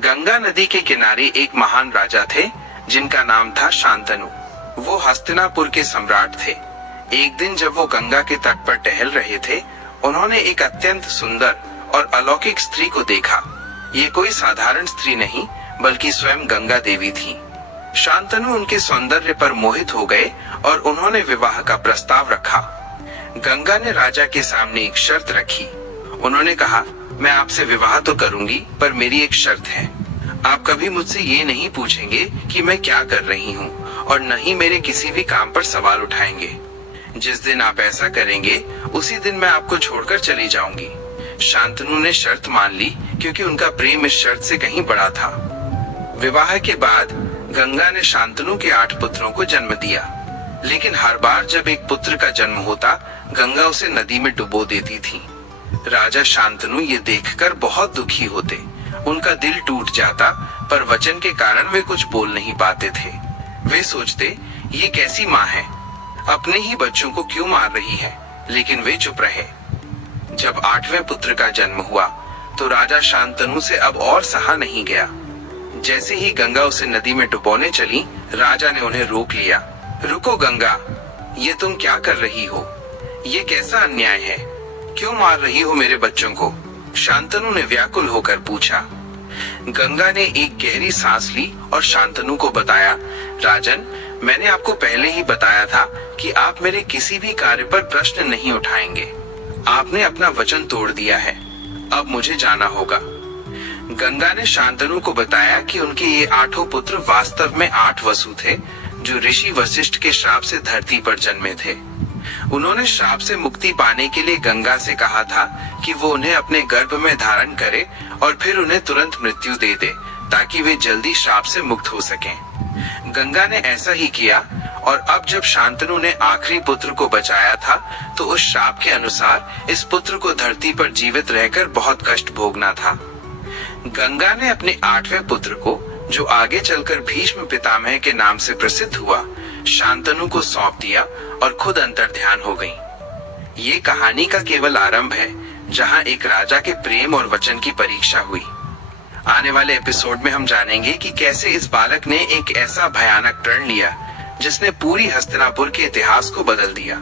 गंगा नदी के किनारे एक महान राजा थे जिनका नाम था शांतनु। वो हस्तिनापुर के सम्राट थे। एक दिन जब वो गंगा के तट पर टहल रहे थे, उन्होंने एक अत्यंत सुंदर और अलौकिक स्त्री को देखा। ये कोई साधारण स्त्री नहीं, बल्कि स्वयं गंगा देवी थी। शांतनु उनके सौंदर्य पर मोहित हो गए और उन्होंने विवाह का प्रस्ताव रखा। गंगा ने राजा के सामने एक शर्त रखी। उन्होंने कहा, मैं आपसे विवाह तो करूंगी, पर मेरी एक शर्त है। आप कभी मुझसे ये नहीं पूछेंगे कि मैं क्या कर रही हूँ, और न ही मेरे किसी भी काम पर सवाल उठाएंगे। जिस दिन आप ऐसा करेंगे, उसी दिन मैं आपको छोड़कर चली जाऊंगी। शांतनु ने शर्त मान ली, क्योंकि उनका प्रेम इस शर्त से कहीं बड़ा था। विवाह के बाद गंगा ने शांतनु के 8 पुत्रों को जन्म दिया, लेकिन हर बार जब एक पुत्र का जन्म होता, गंगा उसे नदी में डुबो देती थी। राजा शांतनु ये देखकर बहुत दुखी होते। उनका दिल टूट जाता, पर वचन के कारण वे कुछ बोल नहीं पाते थे। वे सोचते, ये कैसी माँ है, अपने ही बच्चों को क्यों मार रही है, लेकिन वे चुप रहे। जब 8वें पुत्र का जन्म हुआ, तो राजा शांतनु से अब और सहा नहीं गया। जैसे ही गंगा उसे नदी में डुबोने चली, राजा ने उन्हें रोक लिया। रुको गंगा, ये तुम क्या कर रही हो? ये कैसा अन्याय है? क्यों मार रही हो मेरे बच्चों को? शांतनु ने व्याकुल होकर पूछा। गंगा ने एक गहरी सांस ली और शांतनु को बताया, राजन, मैंने आपको पहले ही बताया था कि आप मेरे किसी भी कार्य पर प्रश्न नहीं उठाएंगे। आपने अपना वचन तोड़ दिया है। अब मुझे जाना होगा। गंगा ने शांतनु को बताया कि उनके ये 8 पुत्र वास्तव में 8 वसु थे, जो ऋषि वशिष्ठ के श्राप से धरती पर जन्मे थे। उन्होंने श्राप से मुक्ति पाने के लिए गंगा से कहा था कि वो उन्हें अपने गर्भ में धारण करे और फिर उन्हें तुरंत मृत्यु दे दे, ताकि वे जल्दी श्राप से मुक्त हो सकें। गंगा ने ऐसा ही किया, और अब जब शांतनु ने आखिरी पुत्र को बचाया था, तो उस श्राप के अनुसार इस पुत्र को धरती पर जीवित रहकर बहुत कष्ट भोगना था। गंगा ने अपने 8वें पुत्र को, जो आगे चलकर भीष्म पितामह के नाम से प्रसिद्ध हुआ, शांतनु को सौंप दिया और खुद अंतर्ध्यान हो गई। ये कहानी का केवल आरंभ है, जहां एक राजा के प्रेम और वचन की परीक्षा हुई। आने वाले एपिसोड में हम जानेंगे कि कैसे इस बालक ने एक ऐसा भयानक प्रण लिया, जिसने पूरी हस्तिनापुर के इतिहास को बदल दिया।